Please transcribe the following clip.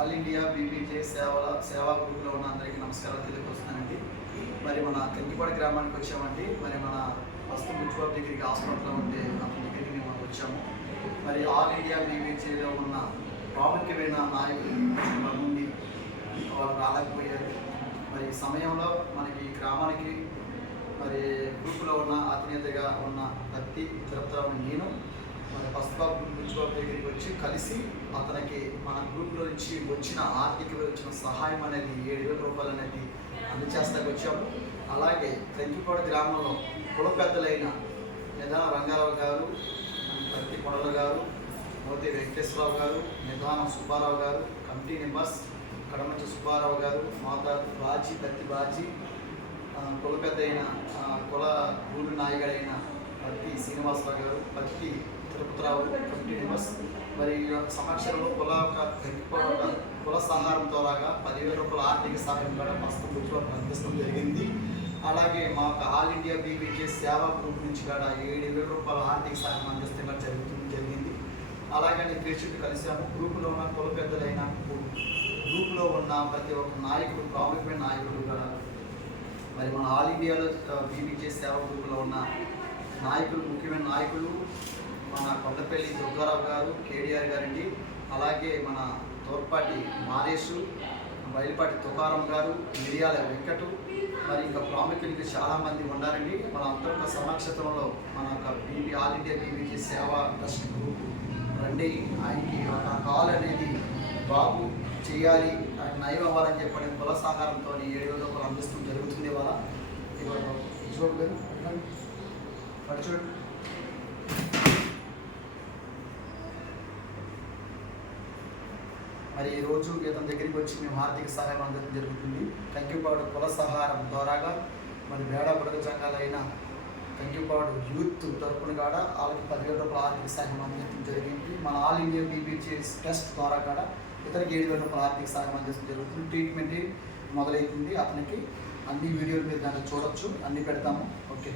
All India BBJ సేవా గ్రూప్లో ఉన్న అందరికీ నమస్కారాలు తెలియపరుస్తున్నానండి. మరి మన తెంకిపాడు గ్రామానికి వచ్చామండి. మరి మన ఫస్ట్ మున్సిపల్ దగ్గరికి హాస్పిటల్లో ఉంటే అతని దగ్గరికి మేము వచ్చాము. మరి ఆల్ ఇండియా బీబీజేలో ఉన్న ప్రాముఖ్యమైన నాయకులు నుండి వాళ్ళు రాలేకపోయారు. మరి సమయంలో మనకి గ్రామానికి మరి గ్రూపులో ఉన్న అధినేతగా ఉన్న భక్తి తిరుపతిరావు నేను మరి పసుబాబు మున్సిపల్ దగ్గరికి వచ్చి కలిసి అతనికి మన గ్రూప్లో నుంచి వచ్చిన ఆర్థిక వచ్చిన సహాయం అనేది 7,000 రూపాయలు అనేది అందజేస్తాకు వచ్చాము. అలాగే తెంకిపాడు గ్రామంలో కుల పెద్దలైన నిదాన రంగారావు గారు, పత్తి కొడల గారు, మోతి వెంకటేశ్వరరావు గారు, నిదానం సుబ్బారావు గారు, కమిటీ మెంబర్స్ కడమంచి సుబ్బారావు గారు, మాతా బాజీ పత్తి బాజీ, కుల పెద్ద అయిన కుల ఊరు నాయకుడైన పత్తి శ్రీనివాసరావు గారు, పత్తి తిరుపతిరావు, కమిటీ మెంబర్స్ మరి సమక్షంలో కుల సహారం ద్వారాగా 10,000 రూపాయల ఆర్థిక సహాయం కూడా ప్రస్తుతం గుర్తులకు అందించడం జరిగింది. అలాగే మా ఆల్ ఇండియా బీబీజే సేవా గ్రూప్ నుంచి కూడా 7,000 రూపాయల ఆర్థిక సహాయం అందించడం జరిగింది. అలాగే పేషెంట్ కలిసాము. గ్రూపులో ఉన్న కుల పెద్దలైన గ్రూపులో ఉన్న ప్రతి ఒక్క నాయకుడు, ప్రాముఖ్యమైన నాయకుడు కూడా మరి మన ఆల్ ఇండియాలో బీబీజే సేవా గ్రూపులో ఉన్న నాయకులు, ముఖ్యమైన నాయకులు మన కొండపల్లి దుర్గారావు గారు, కేడీఆర్ గారండి. అలాగే మన తోర్పాటి మారేషు, బయలుపాటి తుకారం గారు, మిరియాల వెంకటు, మరి ఇంకా ప్రాముఖ్యులకి చాలామంది ఉన్నారండి. మన అందరొక సమక్షతంలో మన ఆల్ ఇండియా బీబీజే సేవా ట్రస్ట్ గ్రూప్ రండి, ఆయనకి ఒక కాల్ అనేది బాబు చేయాలి, ఆయన నయం అవ్వాలని చెప్పడం కుల సహకారంతో 7,000 రూపాయలు అందిస్తూ జరుగుతుంది. ఇవాళ చూడండి మరి ఈరోజు ఇతని దగ్గరికి వచ్చి మేము ఆర్థిక సహాయం అందడం జరుగుతుంది. కంకిపాడు కుల సహారం ద్వారాగా మరి వేడ బుడగ సంఘాలైన కంకిపాడు యూత్ తరపున కూడా వాళ్ళకి 10,000 రూపాయల ఆర్థిక సహాయం అందించడం జరిగింది. మన ఆల్ ఇండియా బీబీజే ట్రస్ట్ ద్వారా కూడా ఇతనికి 7,000 రూపాయల ఆర్థిక సహాయం అందించడం జరుగుతుంది. ట్రీట్మెంట్ మొదలవుతుంది. అతనికి అన్ని వీడియోలు మీరు దాన్ని చూడొచ్చు, అన్నీ పెడతాము. ఓకే.